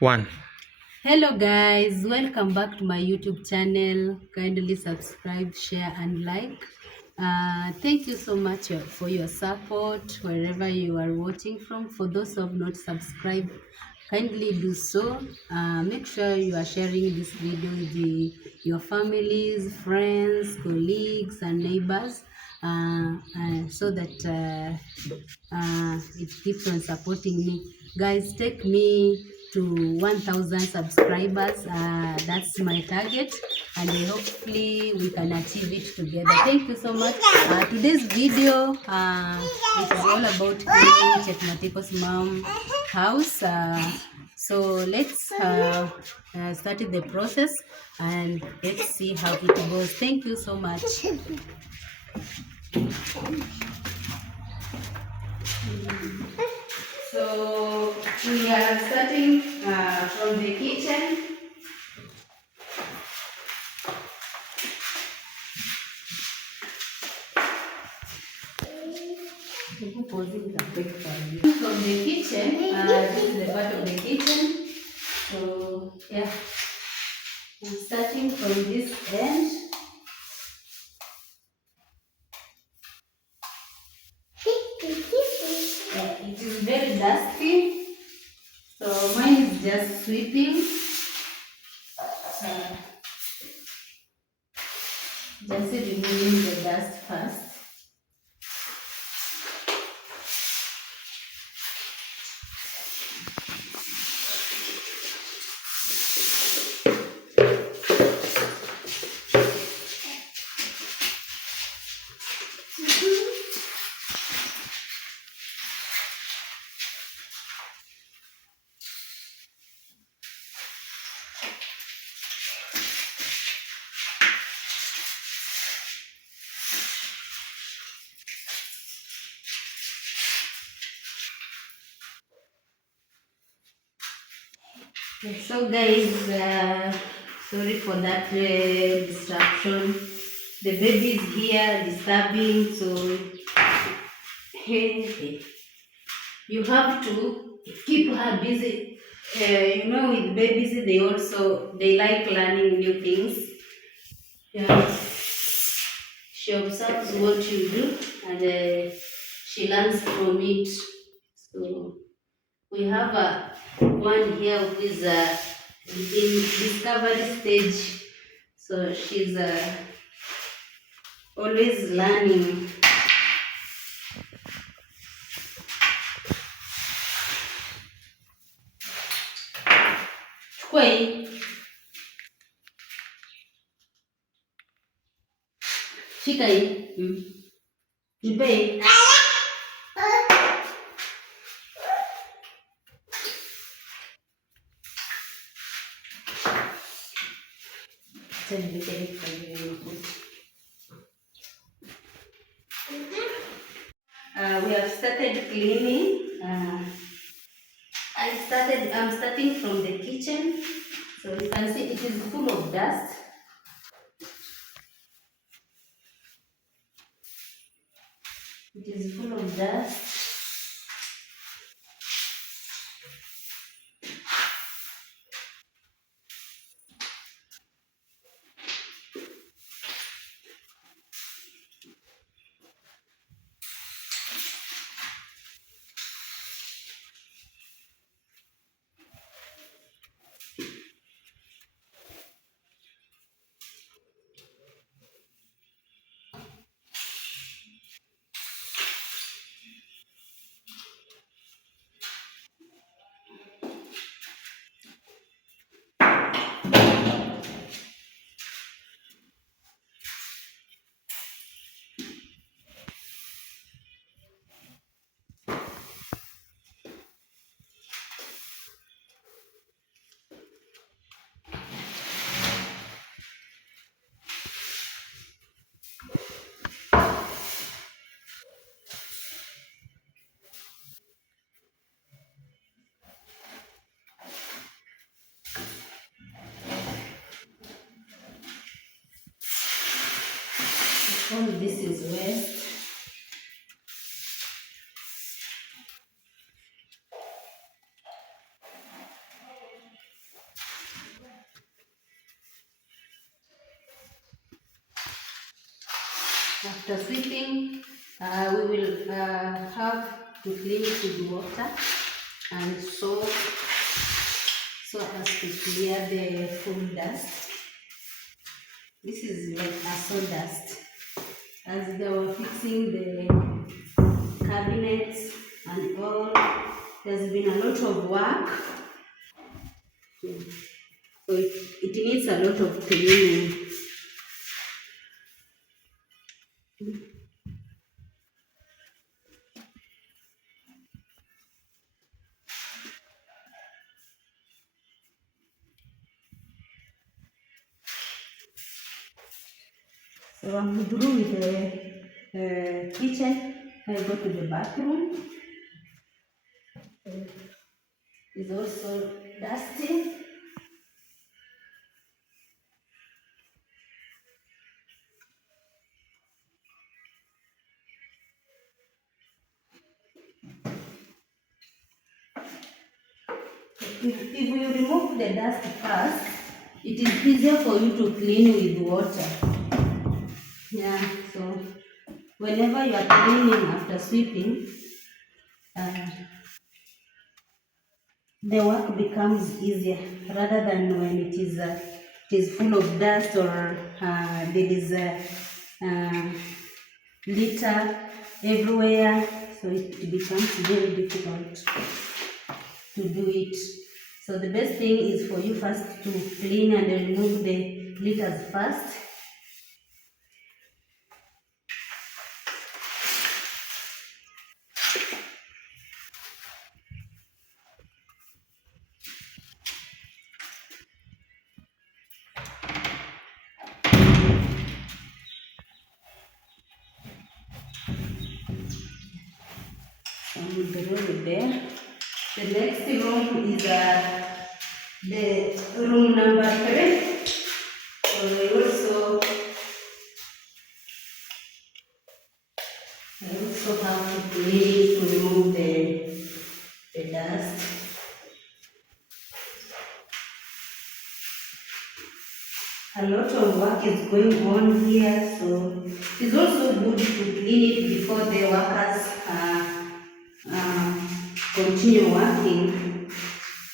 One. Hello guys, welcome back to my YouTube channel. Kindly subscribe, share and like. Thank you so much for your support wherever you are watching from. For those who have not subscribed, kindly do so. Make sure you are sharing this video with your families, friends, colleagues and neighbors, so that it keeps on supporting me. Guys, take me to 1000 subscribers. That's my target, and hopefully we can achieve it together. Thank you so much. Today's video it is all about cleaning Chef Matiko's mom house. So let's start the process and let's see how it goes. Thank you so much. So we are starting from the kitchen. From the kitchen, this is the part of the kitchen. So yeah, I'm starting from this end. It is very dusty, so mine is just sweeping. Just removing the dust first. So guys, sorry for that distraction. The baby is here disturbing, so you have to keep her busy. With babies, they like learning new things. Yeah, she observes what you do, and she learns from it. So we have one here who is in discovery stage. So she's always learning. Chukua shika hii. Nipe. We have started cleaning. I'm starting from the kitchen. So you can see it is full of dust. It is full of dust. All this is waste. After sweeping, we will have to clean it with water and so as to clear the foam dust. This is like a sawdust. As they were fixing the cabinets and all, there's been a lot of work. Yeah. So it needs a lot of cleaning. So I'm through with the kitchen. I go to the bathroom. It's also dusty. If you remove the dust first, it is easier for you to clean with water. Yeah, so whenever you are cleaning after sweeping, uh, the work becomes easier rather than when it is full of dust or there is uh, litter everywhere, so it becomes very difficult to do it. So the best thing is for you first to clean and remove the litters first. And with the room there. The next room is the room number 3. So I also have to clean to remove the dust. A lot of work is going on here, so it's also good to clean it before the workers uh, continue working.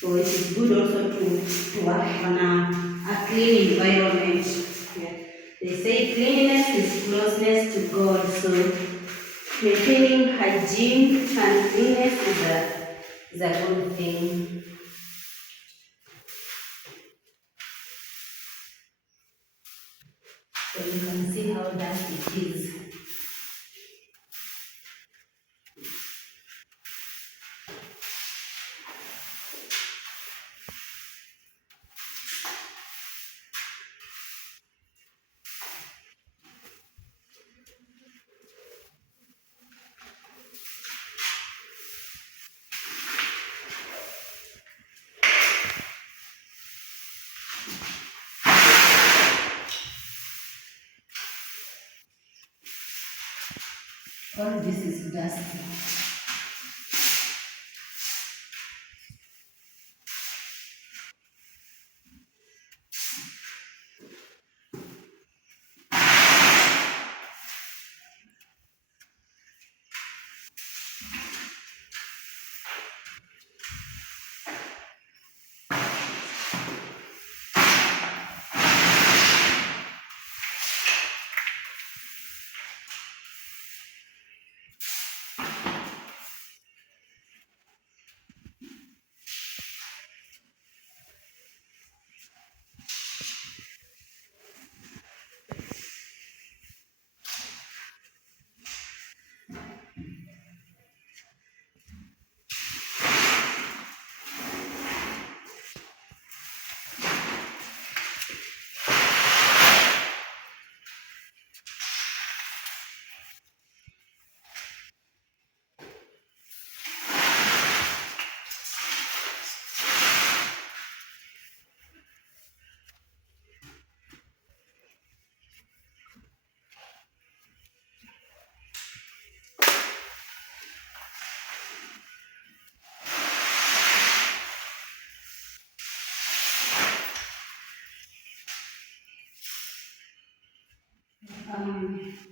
So it is good also to work on a clean environment. Yeah. They say cleanliness is closeness to God, so maintaining hygiene and cleanliness is a good thing. So you can see how dusty it is. All this is dusty.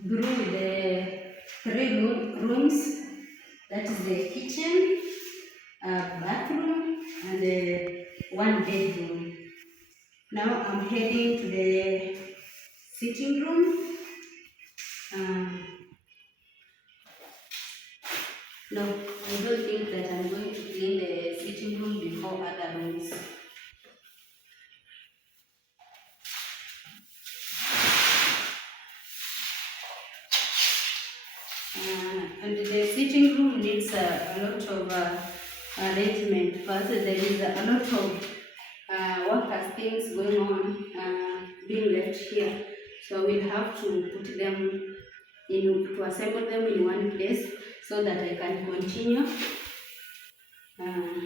grew with the rooms. That is the kitchen, bathroom, and one bedroom. Now I'm heading to the sitting room. Um, no, I don't think that I'm going to clean the sitting room before other rooms. And the sitting room needs a lot of arrangement. First, there is a lot of workers things going on being left here. So we'll have to put them to assemble them in one place so that I can continue. Uh,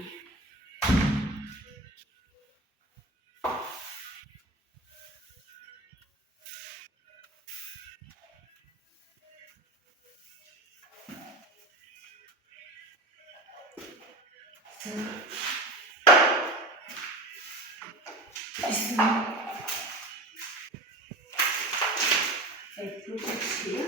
so this one I put it here.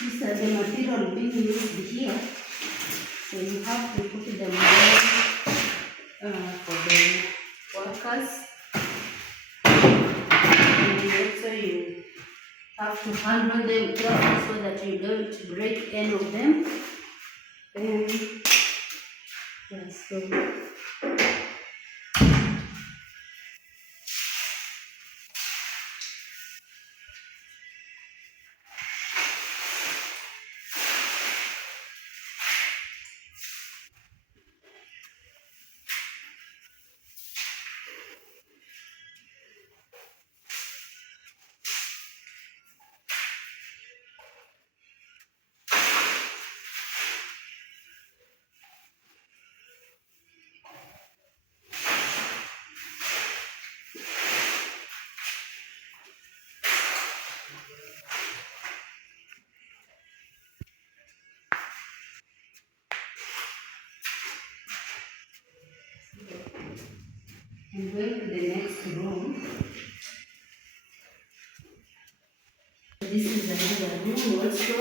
These are the material being used here. So you have to put them for the workers. And also you have to handle them carefully so that you don't break any of them. And yes, so I'm going to the next room. This is another room also.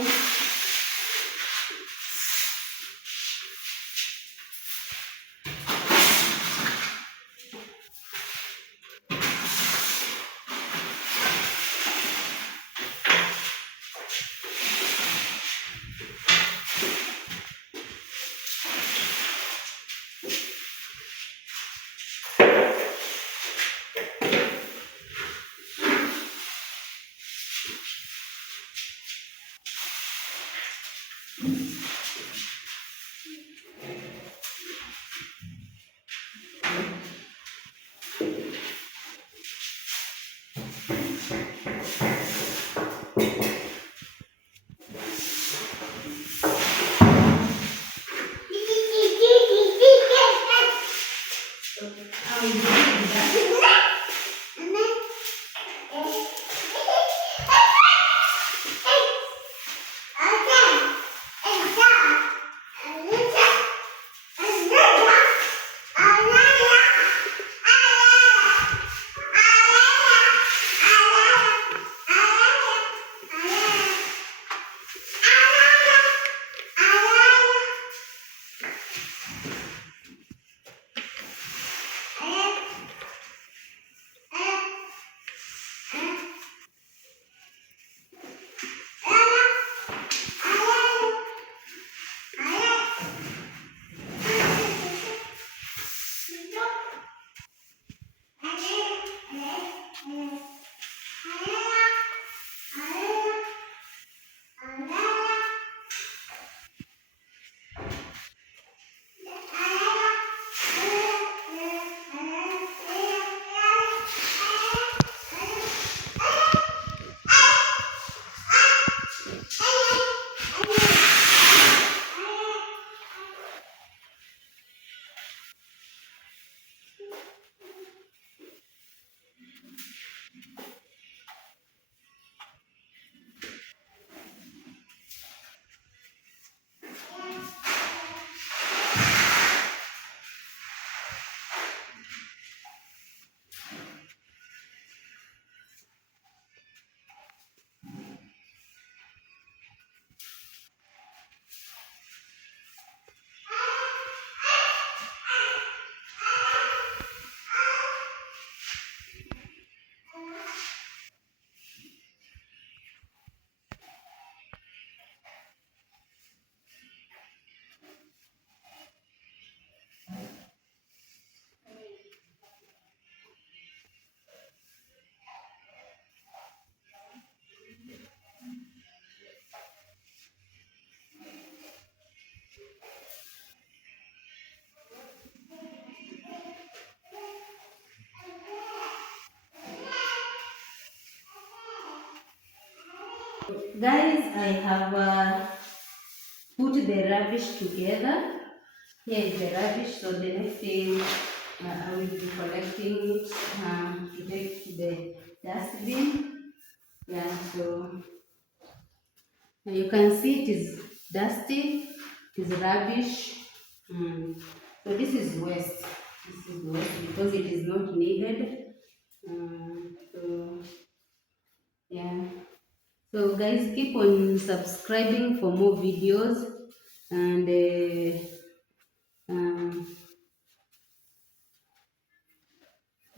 Guys, I have put the rubbish together. Here is the rubbish. So the next thing I will be collecting it to take to the dustbin. Yeah, so you can see it is dusty, it is rubbish. So this is waste. This is waste because it is not needed. So yeah. So guys, keep on subscribing for more videos and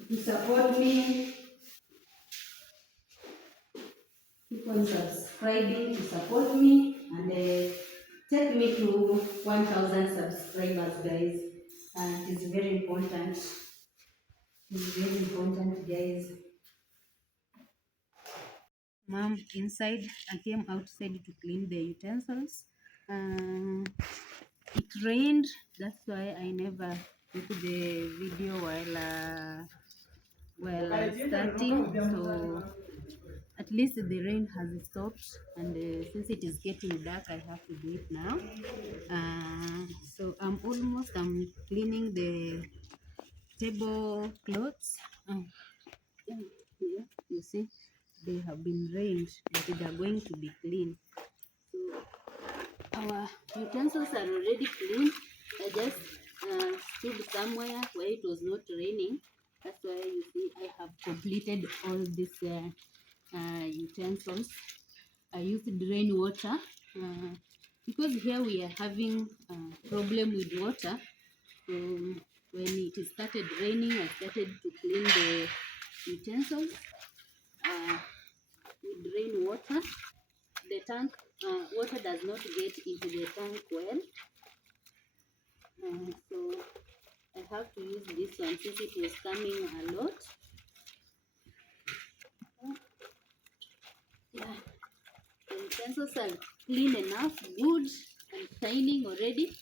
to support me. Keep on subscribing to support me and take me to 1,000 subscribers, guys. And it is very important. It is very important, guys. Mom inside. I came outside to clean the utensils. It rained, that's why I never took the video while starting. So at least the rain has stopped, and since it is getting dark, I have to do it now. So I'm cleaning the tablecloths. Here you see they have been rained, but they are going to be clean. So our utensils are already clean. I just stood somewhere where it was not raining. That's why you see I have completed all these utensils. I used rainwater because here we are having a problem with water. So when it started raining, I started to clean the utensils with rainwater. The tank water does not get into the tank well, so I have to use this one since it was coming a lot. Yeah, the utensils are clean enough, good and shining already.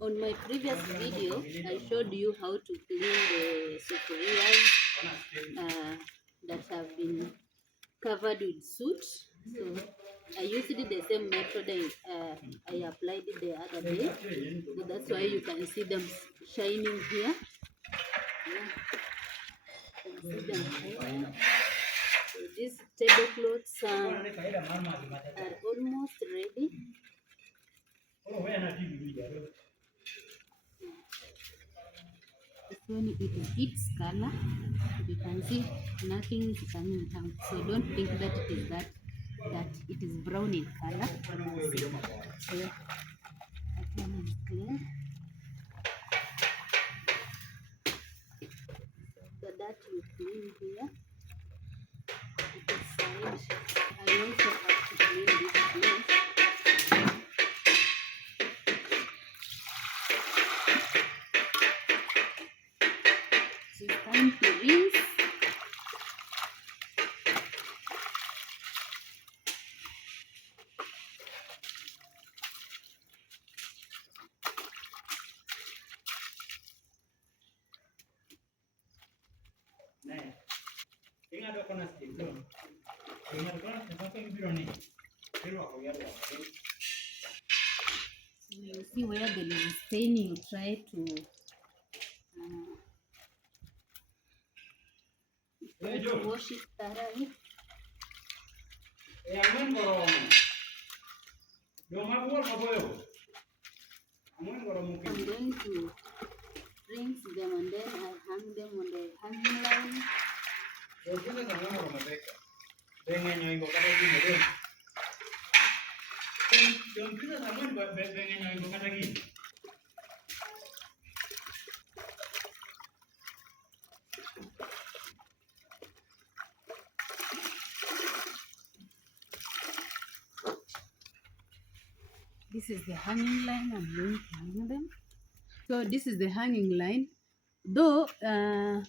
On my previous video, I showed you how to clean the sufurias that have been covered with soot. So I used the same method I applied it the other day. So that's why you can see them shining here. Yeah, you can see them shining. So these tablecloths are almost ready. This one it is its color. You can see nothing is coming out. So don't think that it is that it is brown in color. So that one is clear. So that you clean here. This side. I also have to clean this place. So it's time to rinse. So you see where there is a stain, you try to wash it thoroughly. I'm going to rinse them and then I hang them on the hanging line. This is the hanging line. I'm going to hang them. So this is the hanging line. Though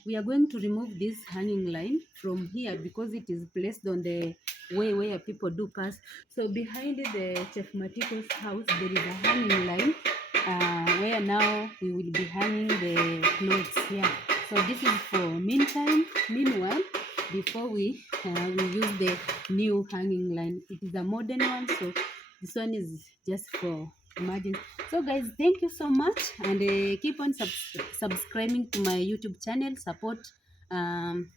we are going to remove this hanging line from here because it is placed on the way where people do pass. So behind the Chef Matiko's house, there is a hanging line where now we will be hanging the clothes here. So this is for meanwhile, before we use the new hanging line. It is a modern one, so this one is just for emergency. So guys, thank you so much, and keep on subscribing to my YouTube channel. Support,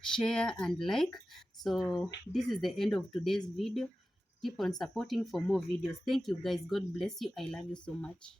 share and like. So this is the end of today's video. Keep on supporting for more videos. Thank you guys. God bless you. I love you so much.